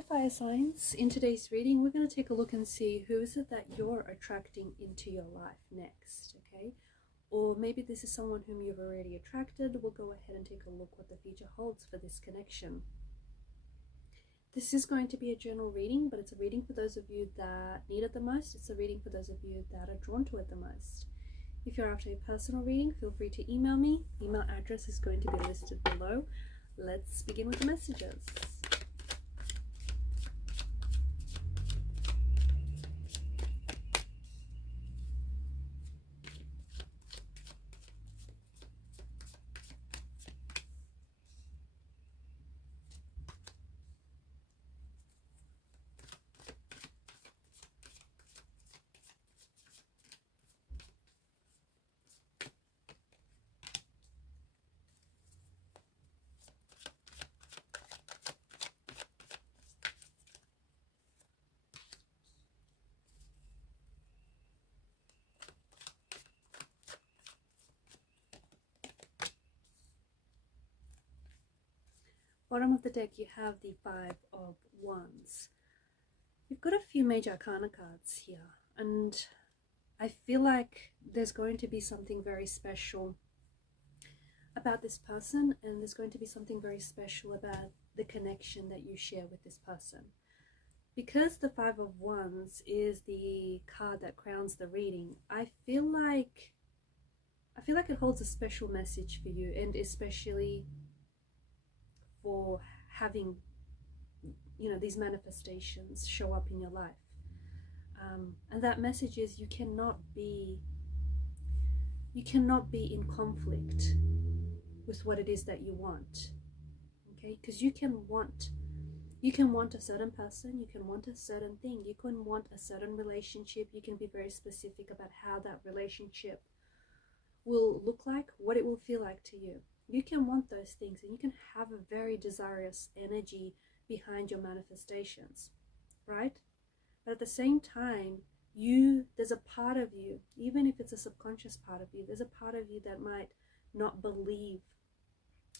Hi fire signs, in today's reading we're going to take a look and see who is it that you're attracting into your life next, okay? Or maybe this is someone whom you've already attracted. We'll go ahead and take a look what the future holds for this connection. This is going to be a general reading, but it's a reading for those of you that need it the most. It's a reading for those of you that are drawn to it the most. If you're after a personal reading, feel free to email me. Email address is going to be listed below. Let's begin with the messages. Bottom of the deck, you have the Five of Wands. You've got a few major arcana cards here, and I feel like there's going to be something very special about this person, and there's going to be something very special about the connection that you share with this person. Because the Five of Wands is the card that crowns the reading, I feel like it holds a special message for you, and especially for having, these manifestations show up in your life. And that message is you cannot be in conflict with what it is that you want, okay? Because you can want a certain person, you can want a certain thing, you can want a certain relationship. You can be very specific about how that relationship will look like, what it will feel like to you. You can want those things, and you can have a very desirous energy behind your manifestations, right? But at the same time, there's a part of you, even if it's a subconscious part of you, there's a part of you that might not believe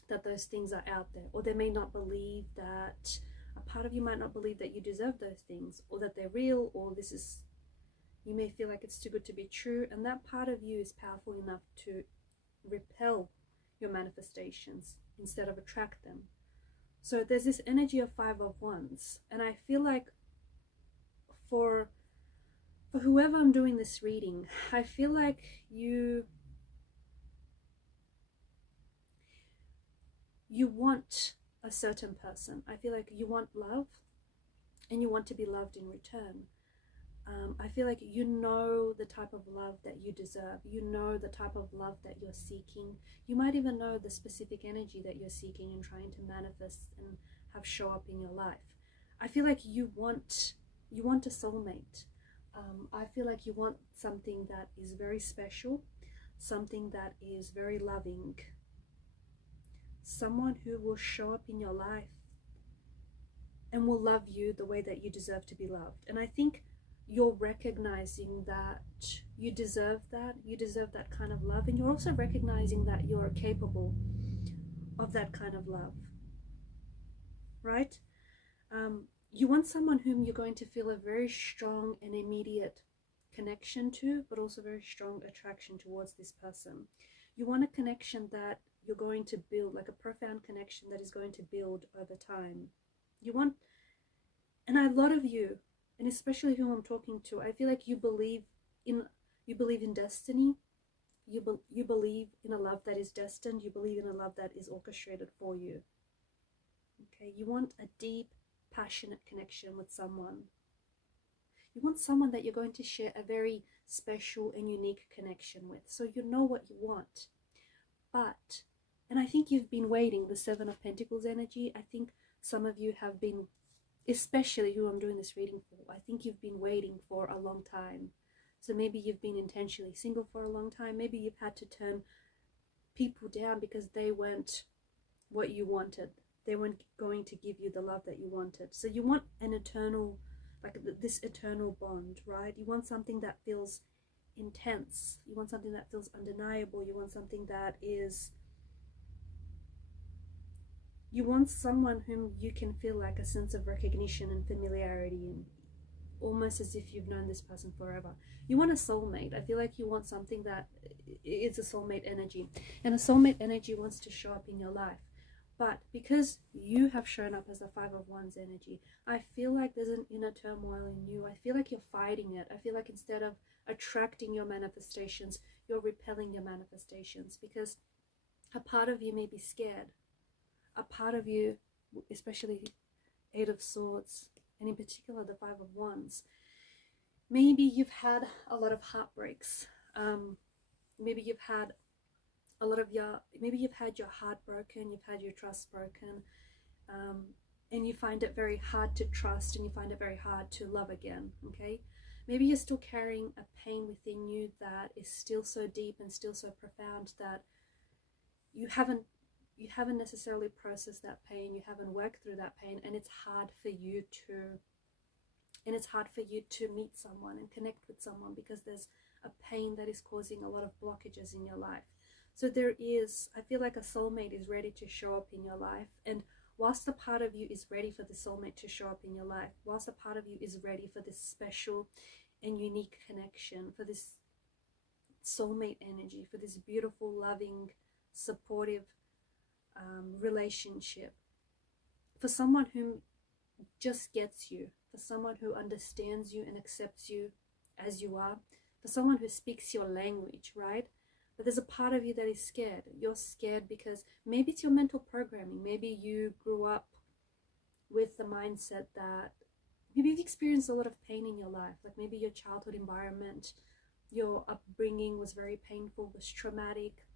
that those things are out there, or they may not believe that, a part of you might not believe that you deserve those things, or that they're real, or you may feel like it's too good to be true, and that part of you is powerful enough to repel your manifestations instead of attract them. So there's this energy of Five of Wands, and I feel like for whoever I'm doing this reading, I feel like you want a certain person. I feel like you want love, and you want to be loved in return. I feel like you know the type of love that you deserve. You know the type of love that you're seeking. You might even know the specific energy that you're seeking and trying to manifest and have show up in your life. I feel like you want a soulmate. I feel like you want something that is very special, something that is very loving, someone who will show up in your life and will love you the way that you deserve to be loved. And I think you're recognizing that you deserve that kind of love, and you're also recognizing that you're capable of that kind of love, right? You want someone whom you're going to feel a very strong and immediate connection to, but also very strong attraction towards this person. You want a connection that you're going to build, like a profound connection that is going to build over time. And a lot of you, and especially who I'm talking to, I feel like you believe in destiny. You believe in a love that is destined. You believe in a love that is orchestrated for you. Okay, you want a deep, passionate connection with someone. You want someone that you're going to share a very special and unique connection with. So you know what you want. And I think you've been waiting, the Seven of Pentacles energy. I think some of you have been, especially who I'm doing this reading for, I think you've been waiting for a long time. So maybe you've been intentionally single for a long time. Maybe you've had to turn people down because they weren't what you wanted. They weren't going to give you the love that you wanted. So you want an eternal, like this eternal bond, right? You want something that feels intense. You want something that feels undeniable. You want something that is You want someone whom you can feel like a sense of recognition and familiarity in, almost as if you've known this person forever. You want a soulmate. I feel like you want something that is a soulmate energy. And a soulmate energy wants to show up in your life. But because you have shown up as a Five of Wands energy, I feel like there's an inner turmoil in you. I feel like you're fighting it. I feel like instead of attracting your manifestations, you're repelling your manifestations, because a part of you may be scared. A part of you, especially Eight of Swords, and in particular the Five of Wands, maybe you've had a lot of heartbreaks. Maybe you've had your heart broken, you've had your trust broken, and you find it very hard to trust, and you find it very hard to love again. Okay, maybe you're still carrying a pain within you that is still so deep and still so profound that you haven't necessarily processed that pain, you haven't worked through that pain, and it's hard for you to meet someone and connect with someone, because there's a pain that is causing a lot of blockages in your life. So I feel like a soulmate is ready to show up in your life, and whilst a part of you is ready for the soulmate to show up in your life, whilst a part of you is ready for this special and unique connection, for this soulmate energy, for this beautiful, loving, supportive relationship, for someone who just gets you, for someone who understands you and accepts you as you are, for someone who speaks your language, right? But there's a part of you that is scared. You're scared because maybe it's your mental programming. Maybe you grew up with the mindset that maybe you've experienced a lot of pain in your life. Like maybe your childhood environment, your upbringing was very painful, was traumatic.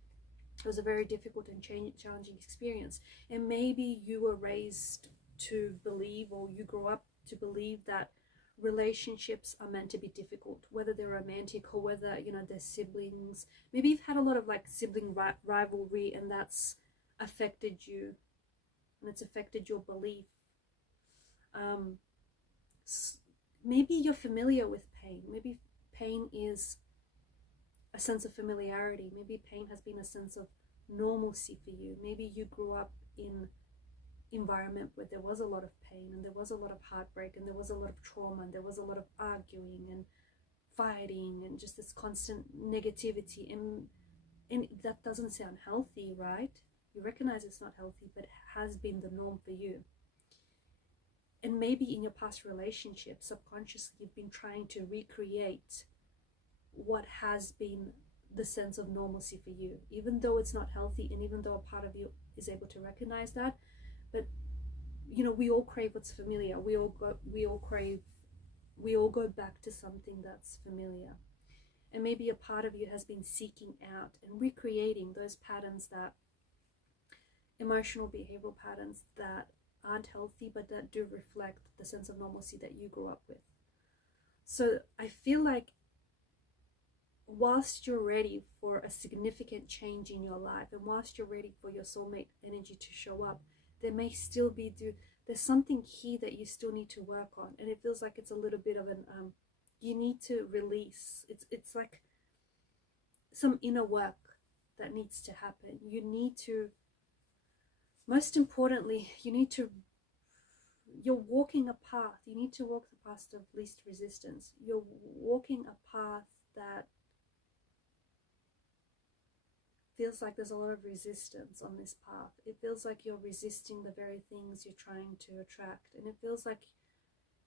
It was a very difficult and challenging experience. And maybe you were raised to believe, or you grew up to believe, that relationships are meant to be difficult, whether they're romantic or whether, they're siblings. Maybe you've had a lot of like sibling rivalry, and that's affected you, and it's affected your belief. Maybe you're familiar with pain. Maybe pain is a sense of familiarity. Maybe pain has been a sense of normalcy for you. Maybe you grew up in environment where there was a lot of pain, and there was a lot of heartbreak, and there was a lot of trauma, and there was a lot of arguing and fighting, and just this constant negativity, and that doesn't sound healthy, right? You recognize it's not healthy, but it has been the norm for you. And maybe in your past relationships, subconsciously you've been trying to recreate what has been the sense of normalcy for you, even though it's not healthy, and even though a part of you is able to recognize that. But we all crave what's familiar. We all go back to something that's familiar. And maybe a part of you has been seeking out and recreating those patterns, that emotional behavioral patterns that aren't healthy, but that do reflect the sense of normalcy that you grew up with. So I feel like whilst you're ready for a significant change in your life, and whilst you're ready for your soulmate energy to show up, there may still be there's something here that you still need to work on, and it feels like it's a little bit of an you need to release. It's like some inner work that needs to happen. You need to, most importantly, you're walking a path. You need to walk the path of least resistance. You're walking a path that feels like there's a lot of resistance on this path. It feels like you're resisting the very things you're trying to attract. And it feels like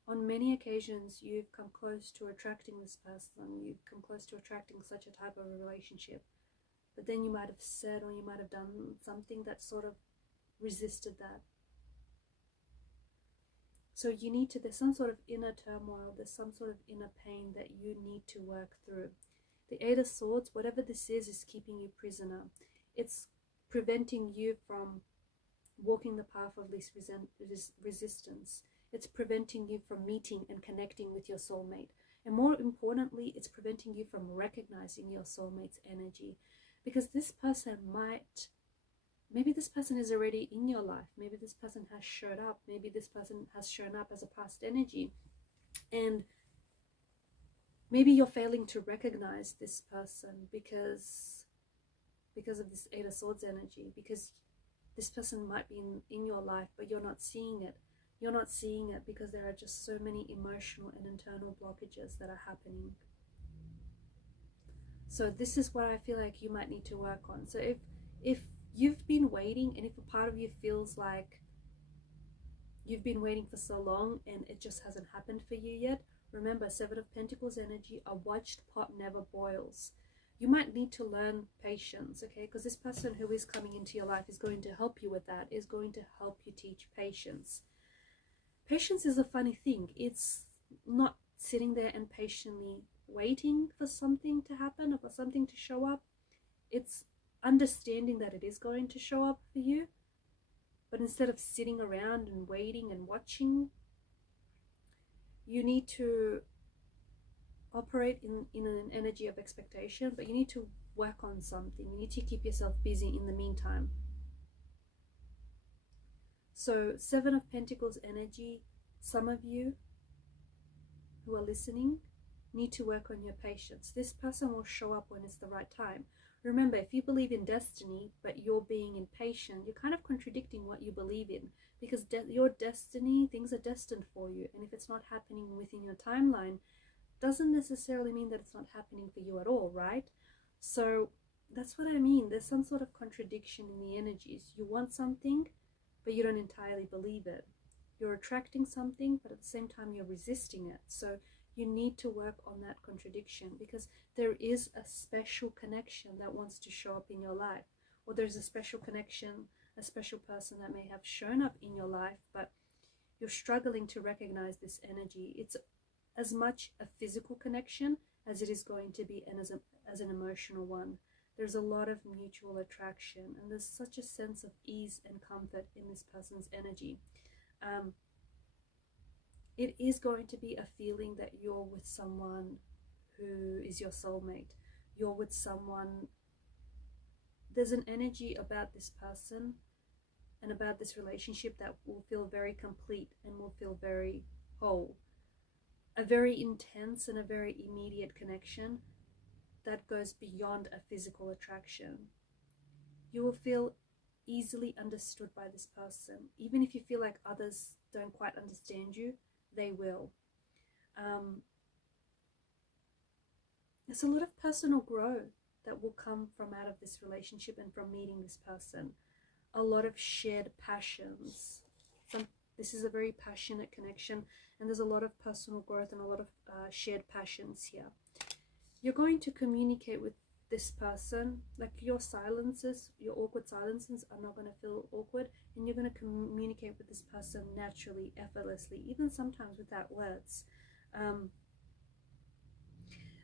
on many occasions you've come close to attracting this person. You've come close to attracting such a type of a relationship. But then you might have said, or you might have done something that sort of resisted that. So there's some sort of inner turmoil, there's some sort of inner pain that you need to work through. The Eight of Swords, whatever this is keeping you prisoner. It's preventing you from walking the path of least resistance. It's preventing you from meeting and connecting with your soulmate. And more importantly, it's preventing you from recognizing your soulmate's energy. Because maybe this person is already in your life. Maybe this person has showed up. Maybe this person has shown up as a past energy. And maybe you're failing to recognize this person because of this Eight of Swords energy, because This person might be in your life, but you're not seeing it. You're not seeing it because there are just so many emotional and internal blockages that are happening. So this is what I feel like you might need to work on. So if you've been waiting, and if a part of you feels like you've been waiting for so long and it just hasn't happened for you yet, remember, Seven of Pentacles energy, a watched pot never boils. You might need to learn patience, okay? Because this person who is coming into your life is going to help you with that, is going to help you teach patience. Patience is a funny thing. It's not sitting there and patiently waiting for something to happen or for something to show up. It's understanding that it is going to show up for you. But instead of sitting around and waiting and watching, you need to operate in an energy of expectation, but you need to work on something. You need to keep yourself busy in the meantime. So Seven of Pentacles energy, some of you who are listening need to work on your patience. This person will show up when it's the right time. Remember, if you believe in destiny, but you're being impatient, you're kind of contradicting what you believe in, because your destiny, things are destined for you. And if it's not happening within your timeline, doesn't necessarily mean that it's not happening for you at all, right? So that's what I mean. There's some sort of contradiction in the energies. You want something, but you don't entirely believe it. You're attracting something, but at the same time you're resisting it. So you need to work on that contradiction, because there is a special connection that wants to show up in your life, or there's a special connection, a special person that may have shown up in your life, but you're struggling to recognize this energy. It's as much a physical connection as it is going to be as an emotional one. There's a lot of mutual attraction, and there's such a sense of ease and comfort in this person's energy. It is going to be a feeling that you're with someone who is your soulmate. You're with someone, there's an energy about this person and about this relationship that will feel very complete and will feel very whole. A very intense and a very immediate connection that goes beyond a physical attraction. You will feel easily understood by this person. Even if you feel like others don't quite understand you, they will. There's a lot of personal growth that will come from out of this relationship and from meeting this person. A lot of shared passions. This is a very passionate connection, and there's a lot of personal growth and a lot of shared passions here. You're going to communicate with this person, like your silences, your awkward silences are not going to feel awkward, and you're going to communicate with this person naturally, effortlessly, even sometimes without words.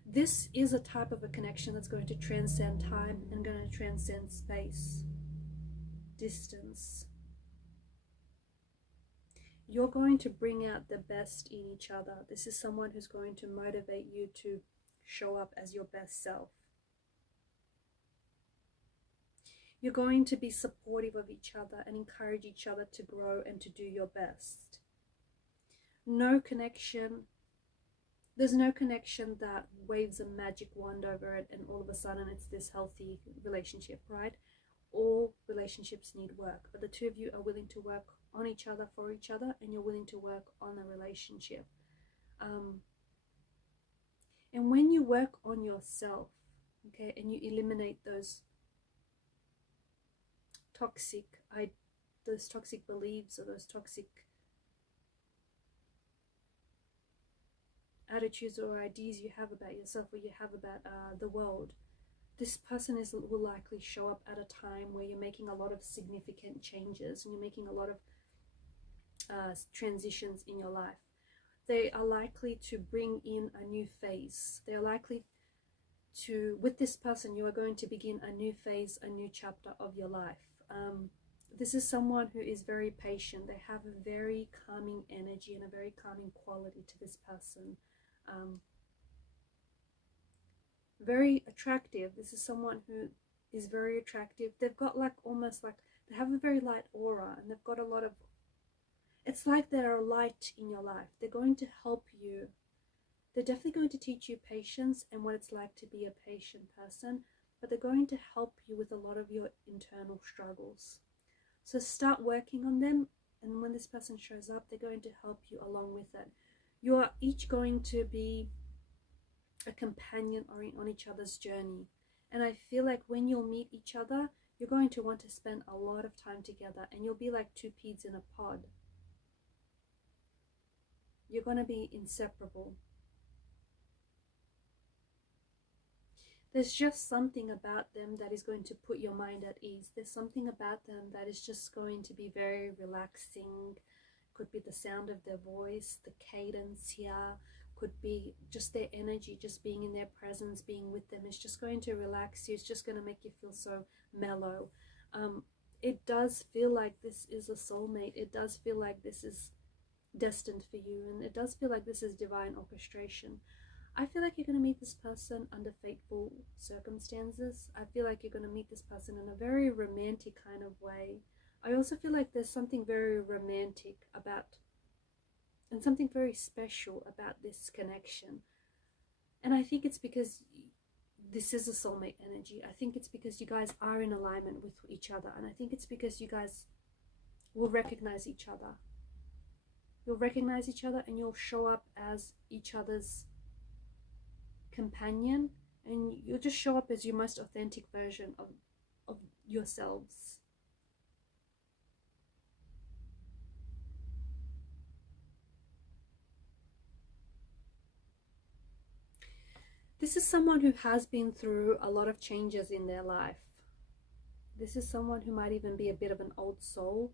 This is a type of a connection that's going to transcend time and going to transcend space, distance. You're going to bring out the best in each other. This is someone who's going to motivate you to show up as your best self. You're going to be supportive of each other and encourage each other to grow and to do your best. No connection, there's no connection that waves a magic wand over it and all of a sudden it's this healthy relationship, right? All relationships need work, but the two of you are willing to work on each other, for each other, and you're willing to work on a relationship. And when you work on yourself, okay, and you eliminate those toxic beliefs or those toxic attitudes or ideas you have about yourself or you have about the world, this person will likely show up at a time where you're making a lot of significant changes and you're making a lot of transitions in your life. They are likely to bring in a new phase. They are likely to, with this person, you are going to begin a new phase, a new chapter of your life. This is someone who is very patient. They have a very calming energy and a very calming quality to this person. Very attractive. This is someone who is very attractive. They've got like almost like, they have a very light aura and they've got a lot of, it's like they're a light in your life. They're going to help you. They're definitely going to teach you patience and what it's like to be a patient person, but they're going to help you with a lot of your internal struggles. So start working on them, and when this person shows up, they're going to help you along with it. You are each going to be a companion on each other's journey. And I feel like when you'll meet each other, you're going to want to spend a lot of time together, and you'll be like two peas in a pod. You're going to be inseparable. There's just something about them that is going to put your mind at ease. There's something about them that is just going to be very relaxing. Could be the sound of their voice, the cadence here, could be just their energy, just being in their presence, being with them. It's just going to relax you. It's just going to make you feel so mellow. It does feel like this is a soulmate. It does feel like this is destined for you, and it does feel like this is divine orchestration. I feel like you're going to meet this person under fateful circumstances. I feel like you're going to meet this person in a very romantic kind of way. I also feel like there's something very romantic about, and something very special about this connection. And I think it's because this is a soulmate energy. I think it's because you guys are in alignment with each other. And I think it's because you guys will recognize each other. You'll recognize each other, and you'll show up as each other's companion, and you'll just show up as your most authentic version of yourselves. This is someone who has been through a lot of changes in their life. This is someone who might even be a bit of an old soul.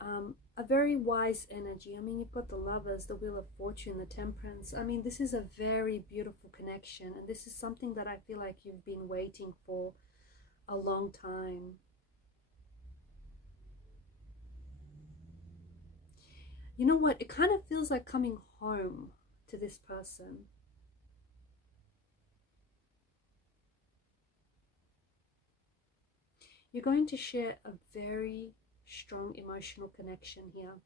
A very wise energy. I mean, you've got the Lovers, the Wheel of Fortune, the Temperance. I mean, this is a very beautiful connection, and this is something that I feel like you've been waiting for a long time. You know what? It kind of feels like coming home to this person. You're going to share a very strong emotional connection here.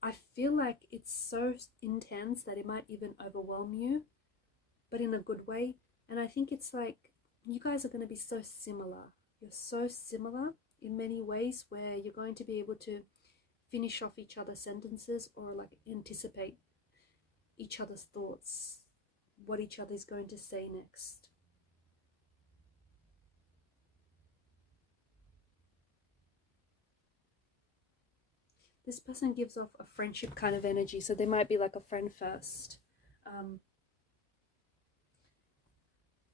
I feel like it's so intense that it might even overwhelm you, but in a good way. And I think it's like you guys are going to be so similar. You're so similar in many ways, where you're going to be able to finish off each other's sentences, or like anticipate each other's thoughts, what each other is going to say next. This person gives off a friendship kind of energy, so they might be like a friend first.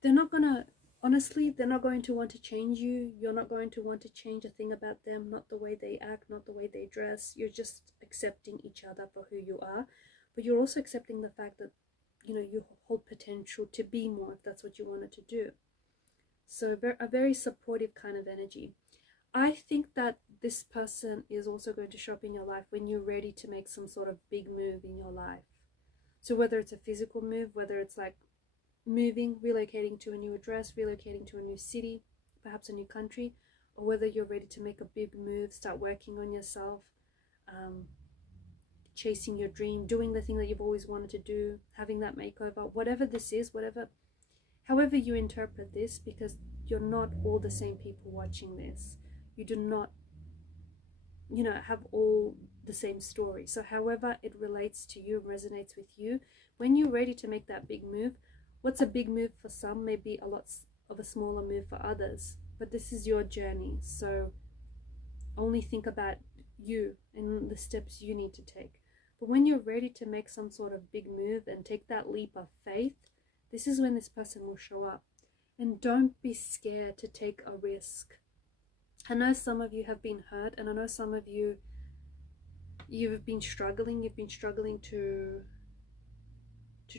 They're not gonna, honestly, they're not going to want to change you. You're not going to want to change a thing about them, not the way they act, not the way they dress. You're just accepting each other for who you are, but you're also accepting the fact that, you know, you hold potential to be more if that's what you wanted to do. So a very supportive kind of energy. I think that this person is also going to show up in your life when you're ready to make some sort of big move in your life. So whether it's a physical move, whether it's like moving, relocating to a new address, relocating to a new city, perhaps a new country, or whether you're ready to make a big move, start working on yourself, chasing your dream, doing the thing that you've always wanted to do, having that makeover, whatever this is, however you interpret this, because you're not all the same people watching this. You do not, you know, have all the same story. So however it relates to you, resonates with you, when you're ready to make that big move, what's a big move for some may be a lot of a smaller move for others. But this is your journey, so only think about you and the steps you need to take. But when you're ready to make some sort of big move and take that leap of faith, this is when this person will show up. And don't be scared to take a risk. I know some of you have been hurt, and I know some of you, you've been struggling to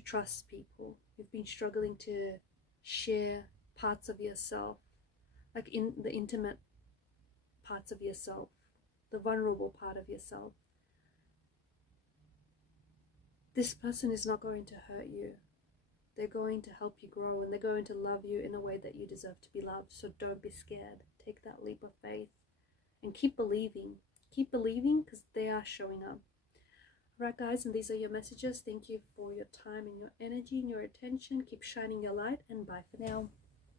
trust people. You've been struggling to share parts of yourself, like in the intimate parts of yourself, the vulnerable part of yourself. This person is not going to hurt you. They're going to help you grow, and they're going to love you in a way that you deserve to be loved. So don't be scared. Take that leap of faith and keep believing. Keep believing, because they are showing up. Right, guys, and these are your messages. Thank you for your time and your energy and your attention. Keep shining your light, and bye for now.